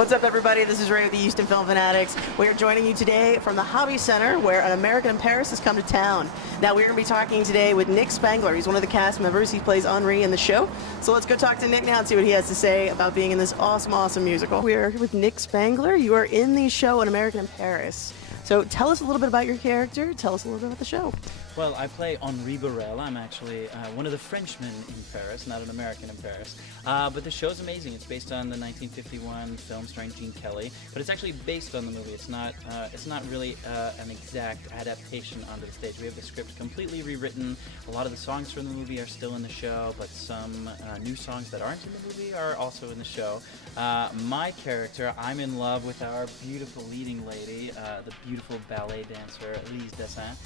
What's up, everybody? This is Ray with the Houston Film Fanatics. We are joining you today from the Hobby Center, where An American in Paris has come to town. Now, we're going to be talking today with Nick Spangler. He's one of the cast members. He plays Henri in the show. So let's go talk to Nick now and see what he has to say about being in this awesome, awesome musical. We are with Nick Spangler. You are in the show An American in Paris. So tell us a little bit about your character. Tell us a little bit about the show. Well, I play Henri Borel. I'm actually one of the Frenchmen in Paris, not an American in Paris. But the show's amazing. It's based on the 1951 film starring Gene Kelly, but it's actually based on the movie. It's not really an exact adaptation onto the stage. We have the script completely rewritten. A lot of the songs from the movie are still in the show, but some new songs that aren't in the movie are also in the show. My character, I'm in love with our beautiful leading lady, the beautiful ballet dancer Lise Dessin,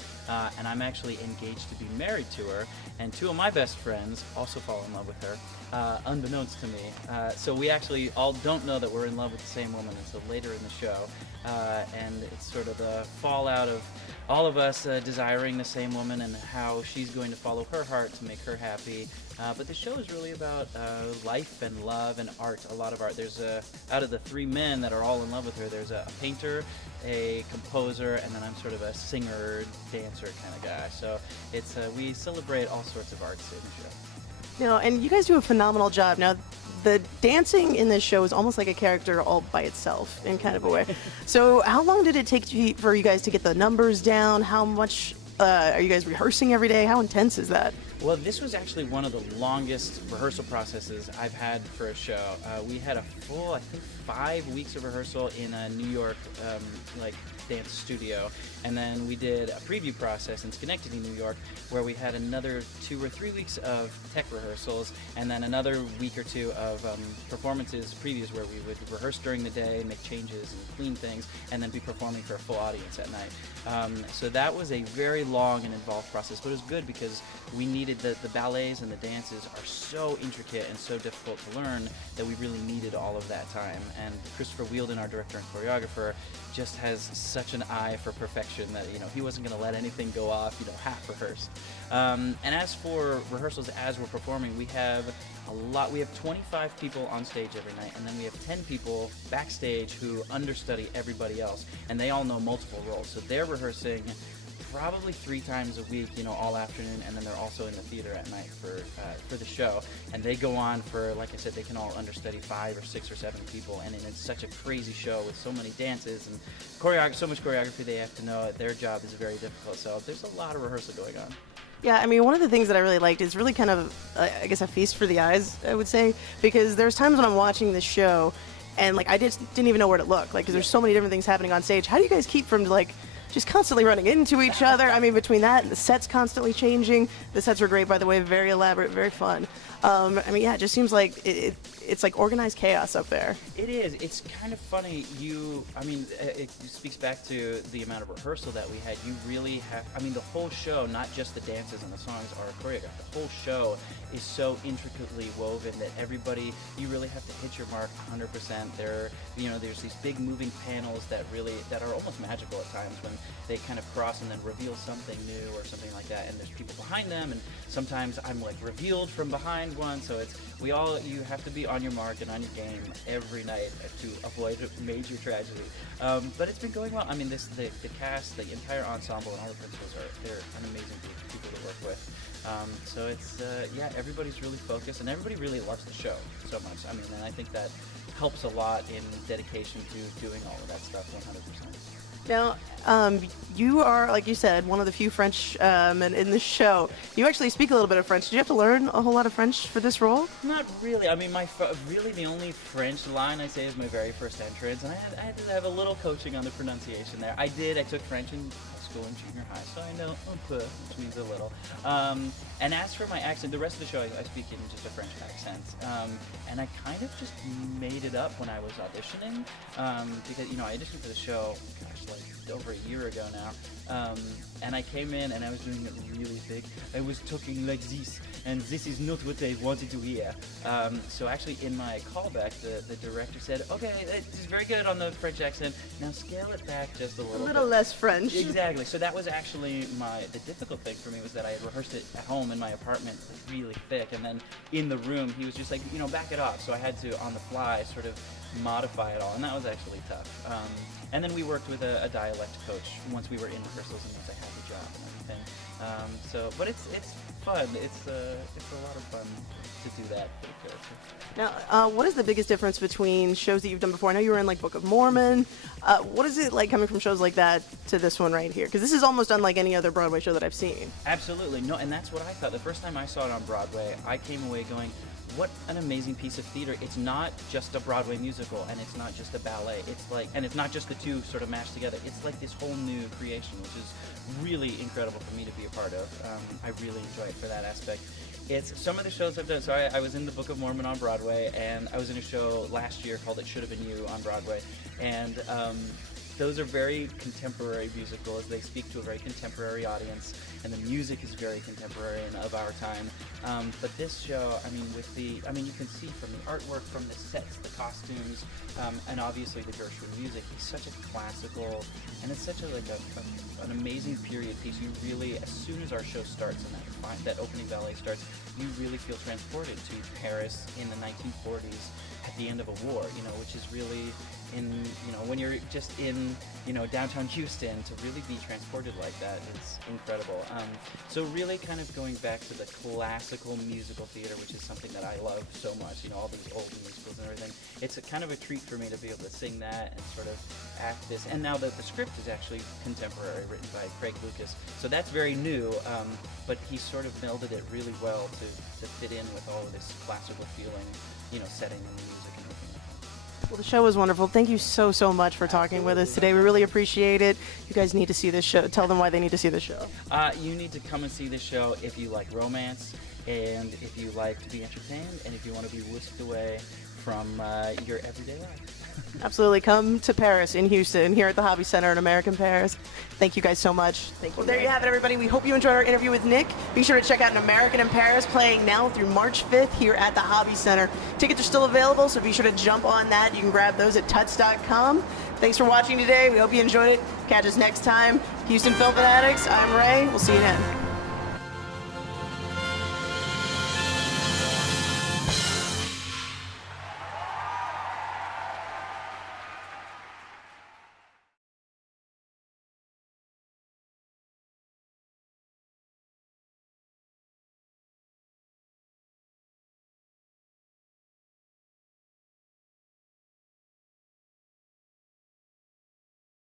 and I'm actually engaged to be married to her, and two of my best friends also fall in love with her, unbeknownst to me. So we actually all don't know that we're in love with the same woman until later in the show, and it's sort of the fallout of all of us desiring the same woman and how she's going to follow her heart to make her happy. But the show is really about life and love and art, a lot of art. There's out of the three men that are all in love with her, there's a painter, a composer, and then I'm sort of a singer, dancer kind of guy. So it's we celebrate all sorts of arts in the show. You know, and you guys do a phenomenal job. Now, the dancing in this show is almost like a character all by itself in kind of a way. So how long did it take for you guys to get the numbers down? How much are you guys rehearsing every day? How intense is that? Well, this was actually one of the longest rehearsal processes I've had for a show. We had a full, I think, 5 weeks of rehearsal in a New York dance studio, and then we did a preview process in Schenectady, New York, where we had another 2 or 3 weeks of tech rehearsals, and then another week or two of performances, previews, where we would rehearse during the day, make changes and clean things, and then be performing for a full audience at night. So that was a very long and involved process, but it was good because we needed the ballets and the dances are so intricate and so difficult to learn that we really needed all of that time. And Christopher Wheeldon, our director and choreographer, just has such an eye for perfection that he wasn't going to let anything go off half rehearsed. And as for rehearsals as we're performing, we have a lot. We have 25 people on stage every night, and then we have 10 people backstage who understudy everybody else, and they all know multiple roles. So they're rehearsing probably 3 times a week, all afternoon, and then they're also in the theater at night for the show. And they go on for, like I said, they can all understudy 5 or 6 or 7 people, and it's such a crazy show with so many dances and so much choreography they have to know. Their job is very difficult, so there's a lot of rehearsal going on. Yeah, I mean, one of the things that I really liked is really kind of, I guess, a feast for the eyes, I would say, because there's times when I'm watching this show and I just didn't even know where to look, because there's so many different things happening on stage. How do you guys keep from just constantly running into each other? I mean, between that and the sets constantly changing. The sets were great, by the way, very elaborate, very fun. I mean, yeah, it just seems like it's like organized chaos up there. It is. It's kind of funny. It speaks back to the amount of rehearsal that we had. You really have, the whole show, not just the dances and the songs are choreographed. The whole show is so intricately woven that you really have to hit your mark 100%. There's these big moving panels that are almost magical at times when they kind of cross and then reveal something new or something like that, and there's people behind them, and sometimes I'm revealed from behind one, so you have to be on your mark and on your game every night to avoid major tragedy. But it's been going well. I mean, the cast, the entire ensemble, and all the principals they're an amazing group of people to work with. So it's everybody's really focused, and everybody really loves the show so much. And I think that helps a lot in dedication to doing all of that stuff 100%. Now, you are, like you said, one of the few French men in the show. You actually speak a little bit of French. Did you have to learn a whole lot of French for this role? Not really. Really the only French line I say is my very first entrance, and I had to have a little coaching on the pronunciation there. I took French in high school and junior high, so I know un peu, which means a little. And as for my accent, the rest of the show I speak in just a French accent, and I kind of just made it up when I was auditioning, because I auditioned for the show, gosh, like over a year ago now. And I came in and I was doing it really big. I was talking like this, and this is not what I wanted to hear. So actually in my callback, the director said, okay, it's very good on the French accent. Now scale it back just a little bit. less French. Exactly. So that was actually the difficult thing for me, was that I had rehearsed it at home in my apartment really thick, and then in the room he was just like, back it off. So I had to, on the fly, sort of modify it all, and that was actually tough. And then we worked with a dialect coach once we were in rehearsals and once I had the job and everything. But it's fun. It's a lot of fun to do that for the character. Now, what is the biggest difference between shows that you've done before? I know you were in like Book of Mormon. What is it like coming from shows like that to this one right here? Because this is almost unlike any other Broadway show that I've seen. Absolutely. No, and that's what I thought. The first time I saw it on Broadway, I came away going, what an amazing piece of theater. It's not just a Broadway musical, and it's not just a ballet. It's like, and it's not just the two sort of mashed together. It's like this whole new creation, which is really incredible for me to be a part of. I really enjoy it for that aspect. It's some of the shows I've done. So I was in the Book of Mormon on Broadway, and I was in a show last year called It Should Have Been You on Broadway. And those are very contemporary musicals. They speak to a very contemporary audience, and the music is very contemporary and of our time. But this show, you can see from the artwork, from the sets, the costumes, and obviously the Gershwin music. He's such a classical, and it's such an amazing period piece. You really, as soon as our show starts and that opening ballet starts, you really feel transported to Paris in the 1940s at the end of a war, which is really when you're just in, downtown Houston, to really be transported like that is incredible. So really kind of going back to the classical musical theater, which is something that I love so much, all these old musicals and everything. It's a kind of a treat for me to be able to sing that and sort of act this. And now that the script is actually contemporary, written by Craig Lucas. So that's very new, but he sort of melded it really well to fit in with all of this classical feeling, setting and music and everything like that. Well, the show was wonderful. Thank you so much for talking with us today. We really appreciate it. You guys need to see this show. Tell them why they need to see this show. You need to come and see this show if you like romance, and if you like to be entertained, and if you want to be whisked away from your everyday life. Absolutely. Come to Paris in Houston, here at the Hobby Center in American Paris. Thank you guys so much. Thank you. Well, there you have it, everybody. We hope you enjoyed our interview with Nick. Be sure to check out An American in Paris, playing now through March 5th here at the Hobby Center. Tickets are still available, so be sure to jump on that. You can grab those at tuts.com. Thanks for watching today. We hope you enjoyed it. Catch us next time. Houston Film Fanatics, I'm Ray. We'll see you then.